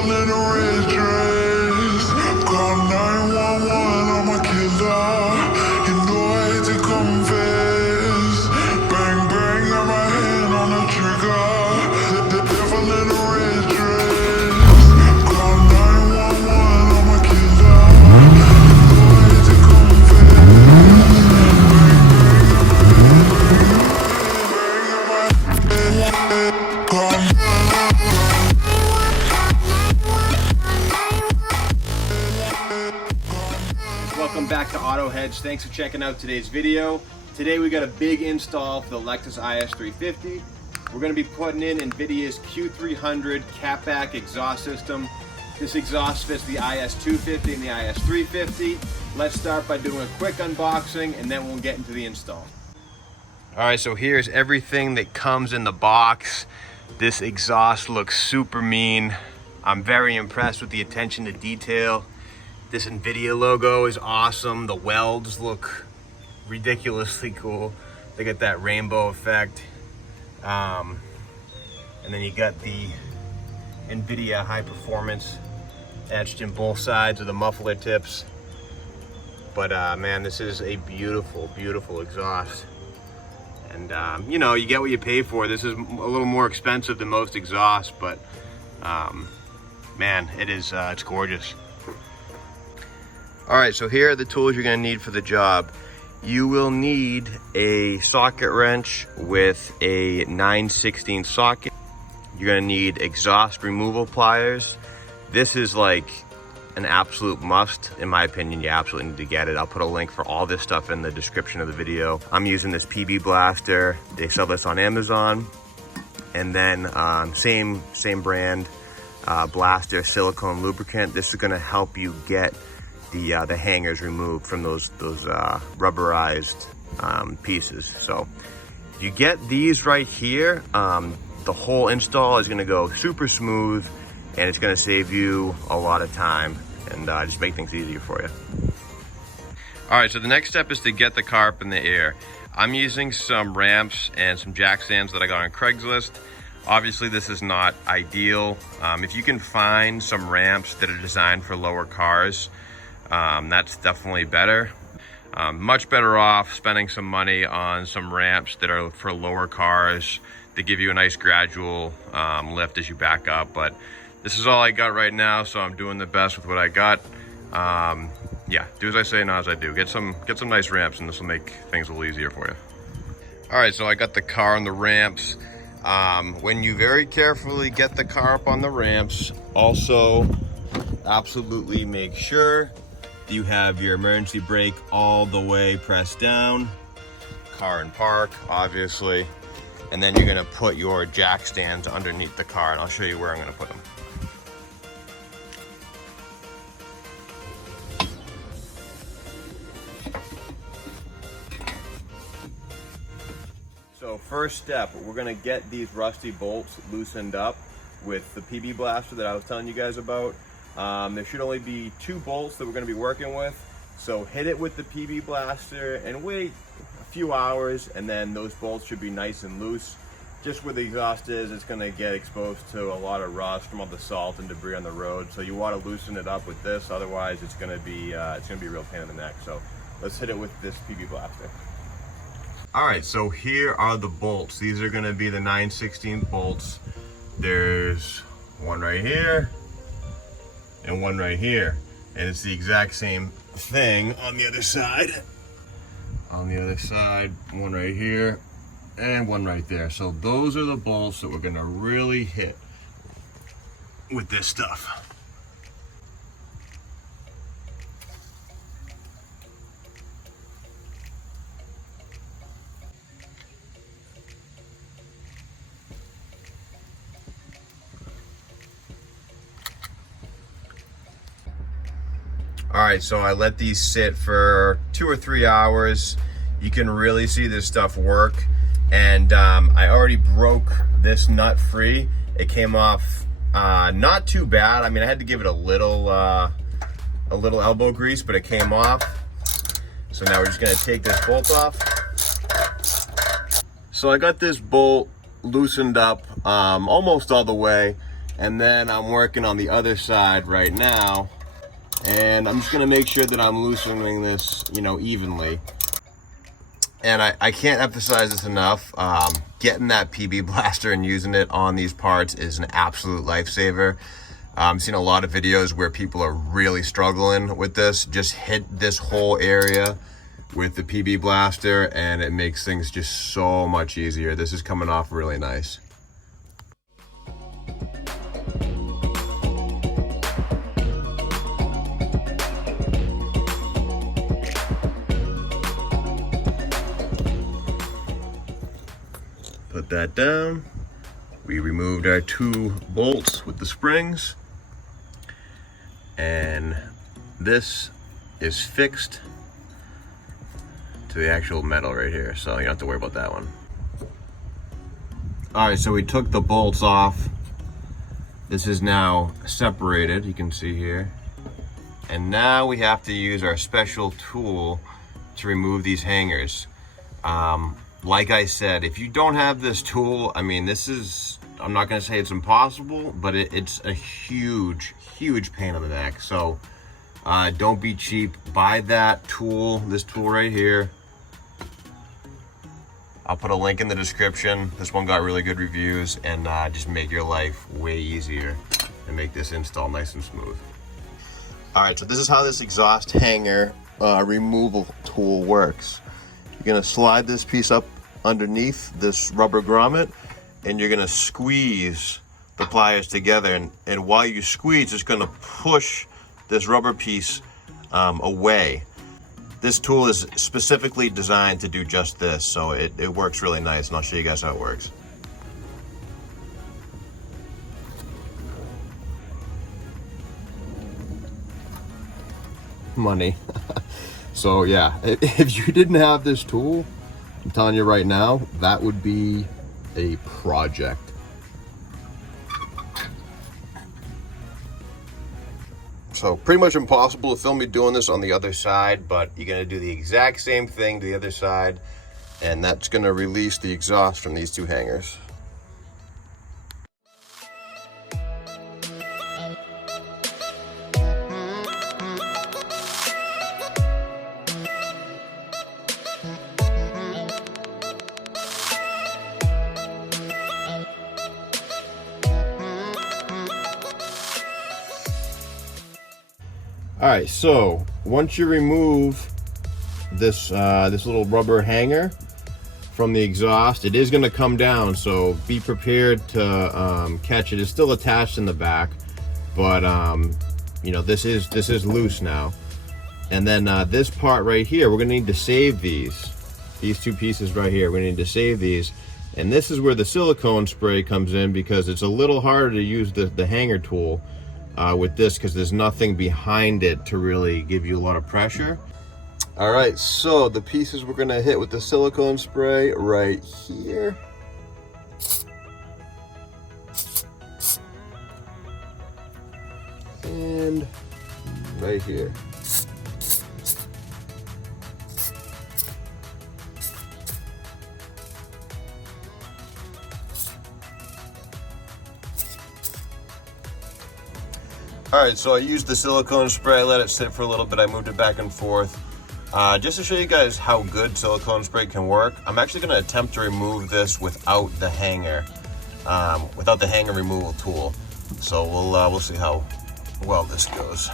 devil in a red dress. Call 911, I'm a killer. You know I hate to confess. Bang, bang, got my hand on the trigger. The devil in a red dress. Call 911, I'm a killer. You know I hate to confess. Bang, bang, got my hand, bang, got my hand. Call Welcome back to Autoheadz. Thanks for checking out today's video. Today we got a big install for the Lexus IS350. We're going to be putting in Invidia's Q300 catback exhaust system. This exhaust fits the IS250 and the IS350. Let's start by doing a quick unboxing and then we'll get into the install. Alright, so here's everything that comes in the box. This exhaust looks super mean. I'm very impressed with the attention to detail. This Invidia logo is awesome. The welds look ridiculously cool. They got that rainbow effect. And then you got the Invidia high performance etched in both sides of the muffler tips. But man, this is a beautiful, beautiful exhaust. And you know, you get what you pay for. This is a little more expensive than most exhausts, but man, it's gorgeous. All right, so here are the tools you're gonna need for the job. You will need a socket wrench with a 9/16 socket. You're gonna need exhaust removal pliers. This is like an absolute must. In my opinion, you absolutely need to get it. I'll put a link for all this stuff in the description of the video. I'm using this PB blaster. They sell this on Amazon. And then same brand blaster, silicone lubricant. This is gonna help you get the hangers removed from those rubberized pieces. So you get these right here, the whole install is gonna go super smooth and it's gonna save you a lot of time and just make things easier for you. All right, so the next step is to get the car up in the air. I'm using some ramps and some jack stands that I got on Craigslist. Obviously this is not ideal. If you can find some ramps that are designed for lower cars, that's definitely better. Much better off spending some money on some ramps that are for lower cars to give you a nice gradual lift as you back up. But this is all I got right now, so I'm doing the best with what I got. Yeah, do as I say, not as I do. Get some nice ramps and this will make things a little easier for you. All right, so I got the car on the ramps. When you very carefully get the car up on the ramps, also absolutely make sure you have your emergency brake all the way pressed down. Car in park, obviously. And then you're gonna put your jack stands underneath the car, and I'll show you where I'm gonna put them. So first step, we're gonna get these rusty bolts loosened up with the PB blaster that I was telling you guys about. There should only be 2 bolts that we're going to be working with, so hit it with the PB blaster and wait a few hours, and then those bolts should be nice and loose. Just where the exhaust is, it's going to get exposed to a lot of rust from all the salt and debris on the road, so you want to loosen it up with this, otherwise it's going to be a real pain in the neck. So let's hit it with this PB blaster. All right, so here are the bolts. These are going to be the 9/16 bolts. There's one right here and one right here, and it's the exact same thing on the other side. On the other side, one right here and one right there. So those are the bolts that we're gonna really hit with this stuff. All right, so I let these sit for 2 or 3 hours. You can really see this stuff work. And I already broke this nut free. It came off not too bad. I mean, I had to give it a little elbow grease, but it came off. So now we're just gonna take this bolt off. So I got this bolt loosened up almost all the way. And then I'm working on the other side right now, and I'm just gonna make sure that I'm loosening this, you know, evenly. And I can't emphasize this enough. Getting that PB blaster and using it on these parts is an absolute lifesaver. I've seen a lot of videos where people are really struggling with this. Just hit this whole area with the PB blaster and it makes things just so much easier. This is coming off really nice. Put that down. We removed our 2 bolts with the springs, and this is fixed to the actual metal right here, so you don't have to worry about that one. All right, so we took the bolts off. This is now separated, you can see here. And now we have to use our special tool to remove these hangers. Like I said, if you don't have this tool, I mean, this is, I'm not gonna say it's impossible, but it's a huge, huge pain in the neck. So don't be cheap. Buy that tool, this tool right here. I'll put a link in the description. This one got really good reviews, and just make your life way easier and make this install nice and smooth. All right, so this is how this exhaust hanger removal tool works. You're gonna slide this piece up underneath this rubber grommet, and you're gonna squeeze the pliers together. And while you squeeze, it's gonna push this rubber piece away. This tool is specifically designed to do just this, so it works really nice, and I'll show you guys how it works. Money. So yeah, if you didn't have this tool, I'm telling you right now, that would be a project. So pretty much impossible to film me doing this on the other side, but you're gonna do the exact same thing to the other side, and that's gonna release the exhaust from these 2 hangers. All right, so once you remove this this little rubber hanger from the exhaust, it is going to come down, so be prepared to catch it. It's still attached in the back, but you know, this is loose now. And then this part right here, we're going to need to save these 2 pieces right here. We're going to need to save these, and this is where the silicone spray comes in, because it's a little harder to use the hanger tool with this, because there's nothing behind it to really give you a lot of pressure. All right, so the pieces we're gonna hit with the silicone spray right here. And right here. All right, so I used the silicone spray, I let it sit for a little bit, I moved it back and forth. Just to show you guys how good silicone spray can work, I'm actually gonna attempt to remove this without the hanger removal tool. So we'll see how well this goes.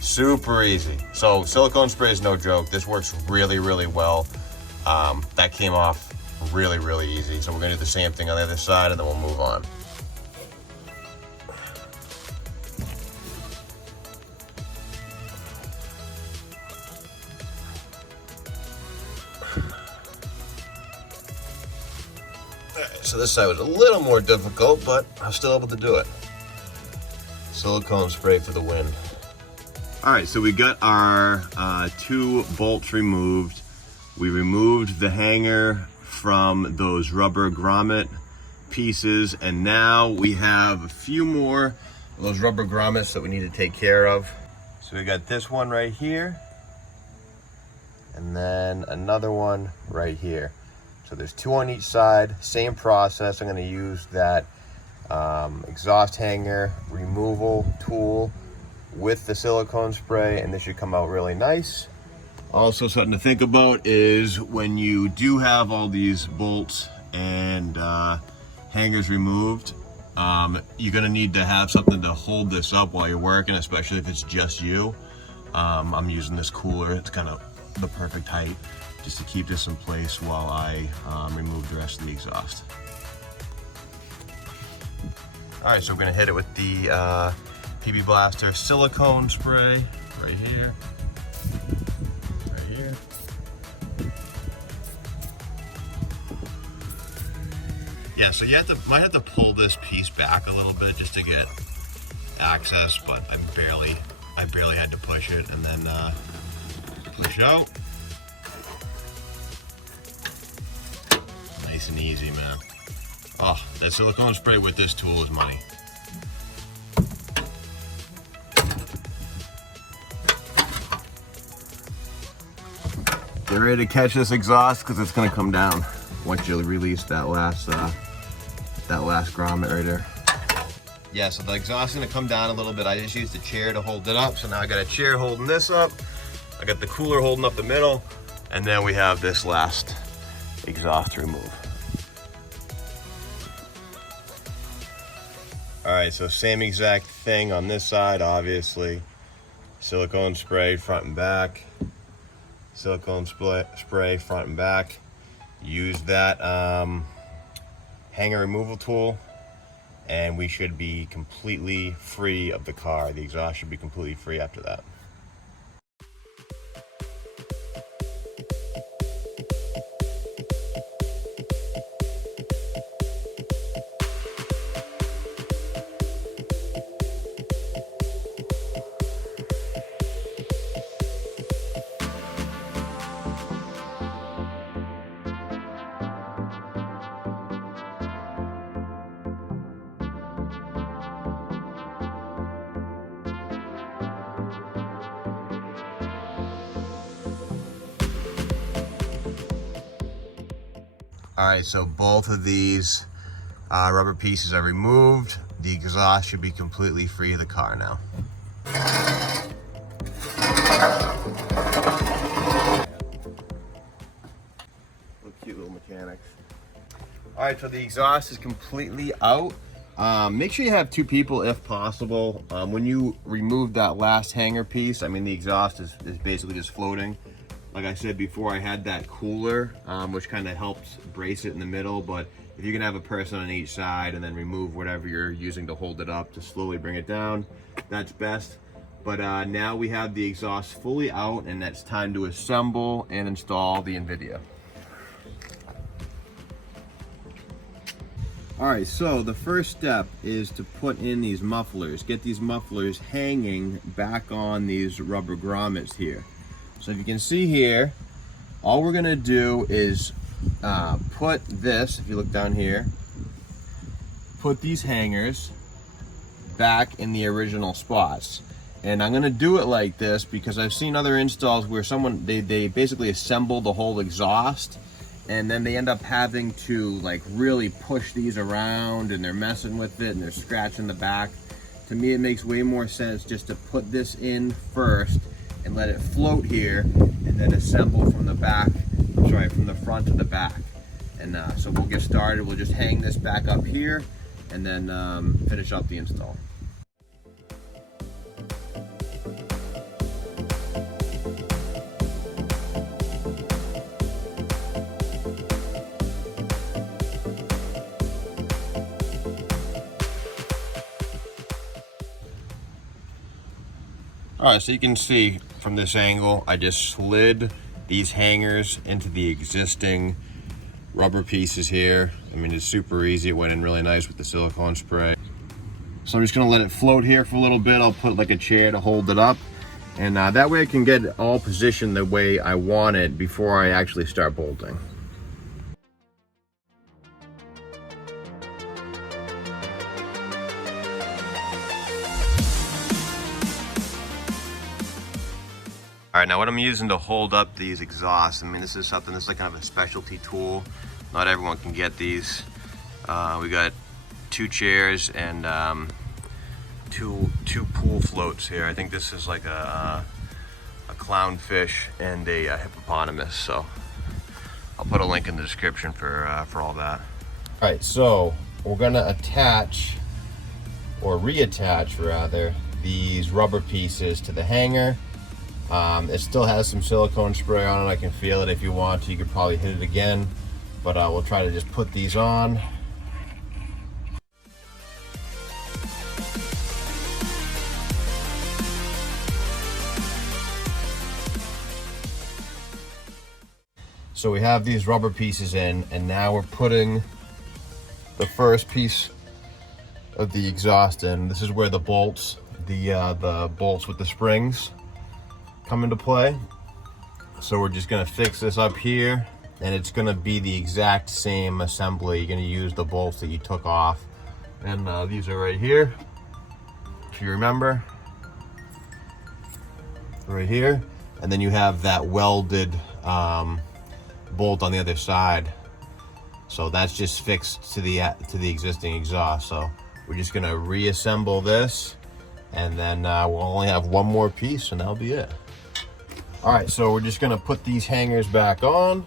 Super easy. So silicone spray is no joke. This works really, really well. That came off really, really easy. So we're gonna do the same thing on the other side, and then we'll move on. So this side was a little more difficult, but I was still able to do it. Silicone spray for the win. All right, so we got our 2 bolts removed. We removed the hanger from those rubber grommet pieces, and now we have a few more of those rubber grommets that we need to take care of. So we got this one right here, and then another one right here. So there's 2 on each side, same process. I'm going to use that exhaust hanger removal tool with the silicone spray, and this should come out really nice. Also, something to think about is when you do have all these bolts and hangers removed, you're going to need to have something to hold this up while you're working, especially if it's just you. I'm using this cooler. It's kind of the perfect height just to keep this in place while I remove the rest of the exhaust. All right, so we're gonna hit it with the PB Blaster silicone spray right here. Right here. Yeah, so you might have to pull this piece back a little bit just to get access, but I barely had to push it, and then push out. Nice and easy, man. Oh, that silicone spray with this tool is money. Get ready to catch this exhaust because it's gonna come down once you release that last grommet right there. Yeah, so the exhaust is gonna come down a little bit. I just used a chair to hold it up, so now I got a chair holding this up. I got the cooler holding up the middle, and then we have this last exhaust to remove. All right, so same exact thing on this side, obviously. Silicone spray front and back. Silicone spray front and back. Use that hanger removal tool, and we should be completely free of the car. The exhaust should be completely free after that. All right, so both of these rubber pieces are removed. The exhaust should be completely free of the car now. Cute little mechanics. All right, so the exhaust is completely out. Make sure you have 2 people if possible. When you remove that last hanger piece, I mean, the exhaust is basically just floating. Like I said before, I had that cooler, which kind of helps brace it in the middle, but if you can have a person on each side and then remove whatever you're using to hold it up to slowly bring it down, that's best. But now we have the exhaust fully out, and it's time to assemble and install the Invidia. All right, so the first step is to put in these mufflers. Get these mufflers hanging back on these rubber grommets here. So if you can see here, all we're gonna do is put this, if you look down here, put these hangers back in the original spots. And I'm gonna do it like this because I've seen other installs where they basically assemble the whole exhaust, and then they end up having to like really push these around, and they're messing with it and they're scratching the back. To me, it makes way more sense just to put this in first and let it float here, and then assemble from the back, from the front to the back. And so we'll get started. We'll just hang this back up here and then finish up the install. All right, so you can see from this angle, I just slid these hangers into the existing rubber pieces here. I mean, it's super easy. It went in really nice with the silicone spray. So I'm just gonna let it float here for a little bit. I'll put like a chair to hold it up. And that way I can get it all positioned the way I want it before I actually start bolting. All right, now what I'm using to hold up these exhausts, I mean, this is something that's like kind of a specialty tool. Not everyone can get these. We got 2 chairs and two pool floats here. I think this is like a clownfish and a hippopotamus. So I'll put a link in the description for all that. All right, so we're gonna attach, or reattach rather, these rubber pieces to the hanger. It still has some silicone spray on it. I can feel it. If you want to, you could probably hit it again, but we'll try to just put these on. So we have these rubber pieces in, and now we're putting the first piece of the exhaust in. This is where the bolts, the bolts with the springs come into play. So we're just gonna fix this up here, and it's gonna be the exact same assembly. You're gonna use the bolts that you took off, and these are right here, if you remember, right here. And then you have that welded bolt on the other side, so that's just fixed to the existing exhaust. So we're just gonna reassemble this, and then we'll only have one more piece, and that'll be it. All right, so we're just gonna put these hangers back on.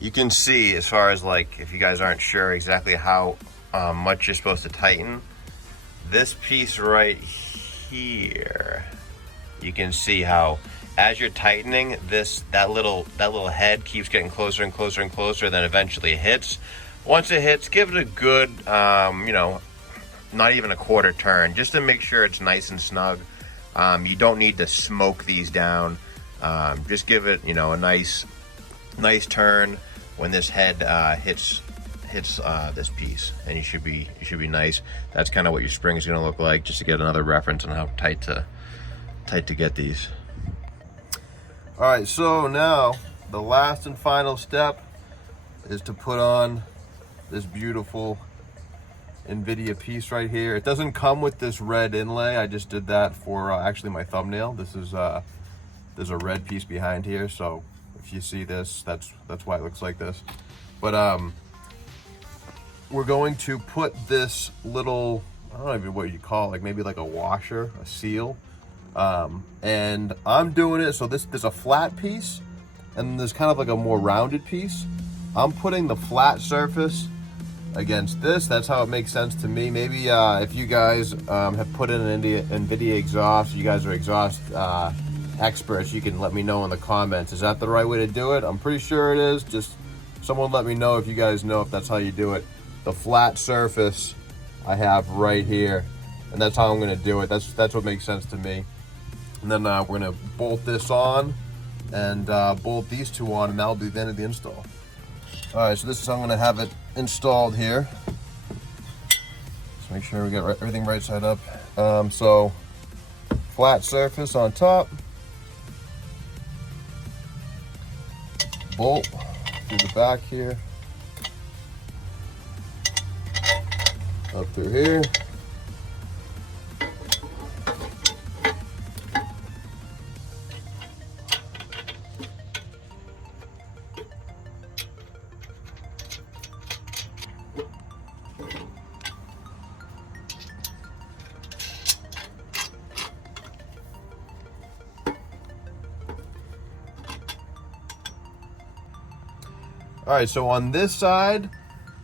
You can see, as far as like, if you guys aren't sure exactly how much you're supposed to tighten, this piece right here, you can see how as you're tightening this, that little head keeps getting closer and closer and closer, then eventually it hits. Once it hits, give it a good, you know, not even a quarter turn, just to make sure it's nice and snug. You don't need to smoke these down. Just give it, you know, a nice turn when this head hits this piece, and you should be nice. That's kind of what your spring is going to look like, just to get another reference on how tight to get these. All right, so now the last and final step is to put on this beautiful Invidia piece right here. It doesn't come with this red inlay. I just did that for actually my thumbnail. This is there's a red piece behind here, so if you see this, that's why it looks like this. But we're going to put this little, I don't know even what you call it, like maybe like a washer, a seal. And I'm doing it so there's a flat piece, and there's kind of like a more rounded piece. I'm putting the flat surface against this. That's how it makes sense to me. Maybe if you guys have put in an Invidia exhaust, you guys are exhaust experts, you can let me know in the comments. Is that the right way to do it? I'm pretty sure it is. Just someone let me know if you guys know if that's how you do it. The flat surface I have right here, and that's how I'm going to do it. That's what makes sense to me. And then we're going to bolt this on, and bolt these two on, and that'll be the end of the install. All right, so this is how I'm going to have it installed here. Let's make sure we get everything right side up. So flat surface on top, bolt through the back here, up through here, All right, so on this side,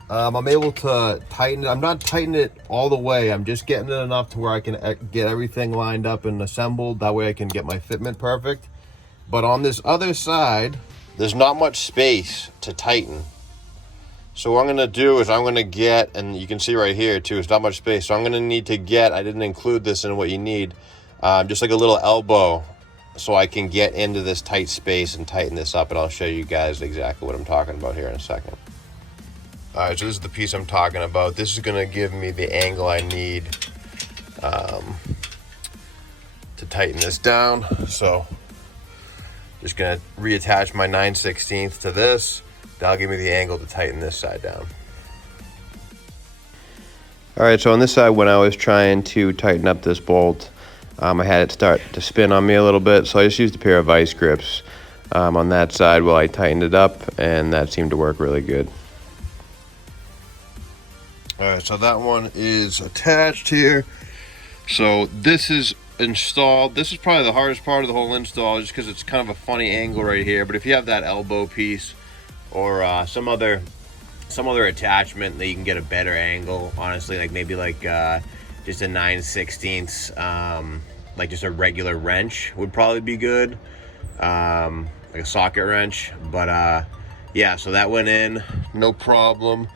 I'm able to tighten it. I'm not tightening it all the way. I'm just getting it enough to where I can get everything lined up and assembled. That way I can get my fitment perfect. But on this other side, there's not much space to tighten. So what I'm gonna do is I'm gonna get, and you can see right here too, it's not much space. So I'm gonna need to get, I didn't include this in what you need, just like a little elbow so I can get into this tight space and tighten this up, and I'll show you guys exactly what I'm talking about here in a second. All right, so this is the piece I'm talking about. This is gonna give me the angle I need to tighten this down. So just gonna reattach my 9/16 to this. That'll give me the angle to tighten this side down. All right, so on this side, when I was trying to tighten up this bolt, I had it start to spin on me a little bit, so I just used a pair of vice grips on that side while I tightened it up, and that seemed to work really good. All right, so that one is attached here. So this is installed. This is probably the hardest part of the whole install, just because it's kind of a funny angle right here. But if you have that elbow piece or some other attachment that you can get a better angle, honestly, like maybe like just a 9/16, like just a regular wrench would probably be good, like a socket wrench. But yeah, so that went in no problem.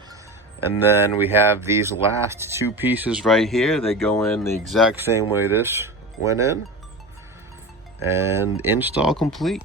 And then we have these last two pieces right here. They go in the exact same way this went in, and install complete.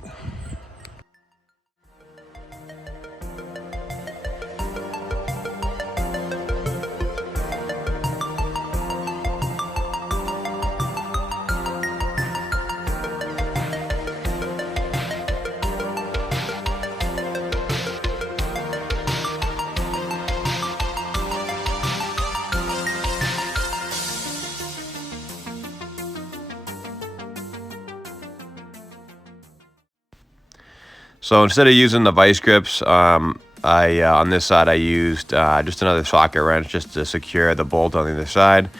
So instead of using the vice grips, on this side I used just another socket wrench just to secure the bolt on the other side,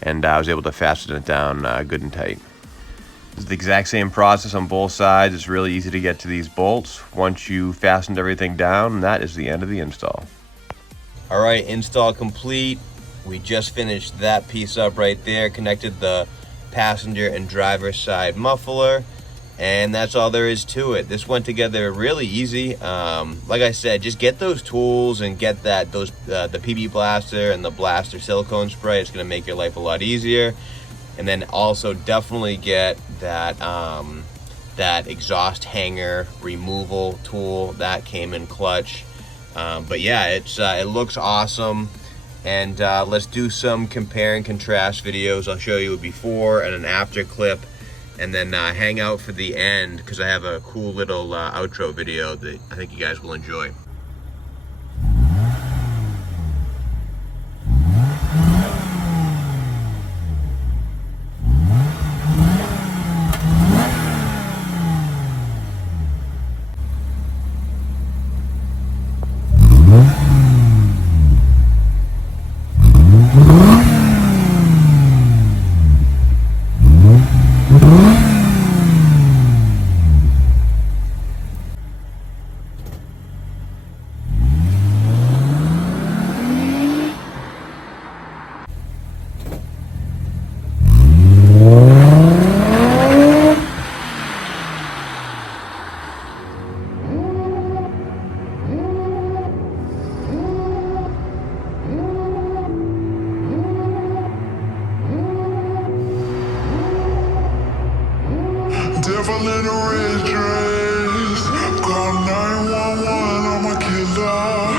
and I was able to fasten it down good and tight. It's the exact same process on both sides. It's really easy to get to these bolts. Once you fastened everything down, that is the end of the install. All right, install complete. We just finished that piece up right there, connected the passenger and driver side muffler, and that's all there is to it. This went together really easy. Like I said, just get those tools and get the PB blaster and the blaster silicone spray. It's gonna make your life a lot easier. And then also definitely get that that exhaust hanger removal tool that came in clutch. But yeah, it looks awesome. And let's do some compare and contrast videos. I'll show you a before and an after clip, and then hang out for the end because I have a cool little outro video that I think you guys will enjoy. Devil in a red dress, call 911, I'm a killer.